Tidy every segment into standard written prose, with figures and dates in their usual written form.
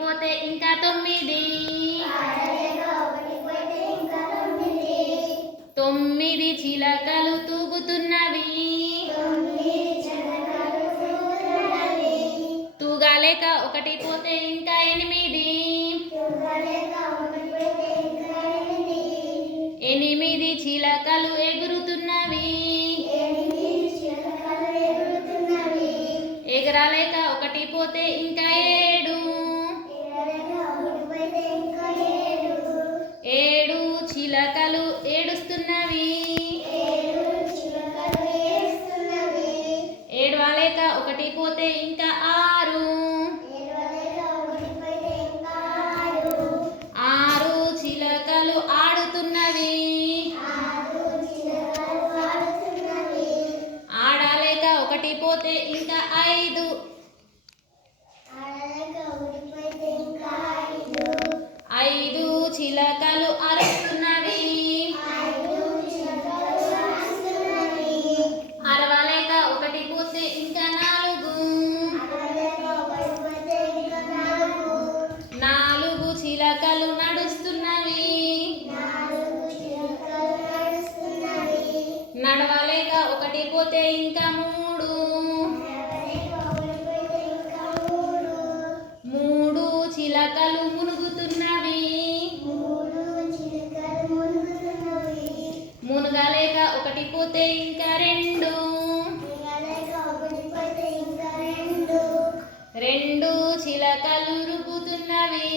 పోతే ఇంకా 9 9 చిలకలు తూగుతున్నవి తూగాలేక 1 పోతే ఇంకా 8 8 చిలకలు ఎగురుతున్నవి ఎగరాలేక 1 పోతే ఇంకా 7 7 చిలకలు ఏడుస్తున్నవి ఏడవాలేక 1 పోతే ఇంకా 6 6 చిలకలు ఆడుతున్నవి ఆడాలేక 1 పోతే ఇంకా 5 5 చిలకలు అరుస్తున్నవి అరవాలేక 1 పోతే ఇంకా 4 4 చిలకలు నడుస్తున్నవి నడవలేక 1 పోతే ఇంకా 3 3 చిలకలు మునుగుతున్నవి మునగాలేక 1 పోతే ఇంకా 2 2 చిలకలు రుపుతున్నవి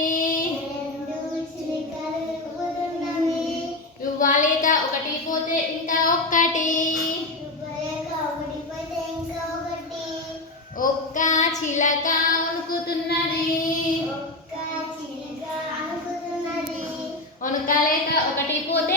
రువ్వాలేక 1 పోతే ఇంకా 1 ఒక్క చిలక వణుకుతున్నది వణుకాలేక 1 పోతే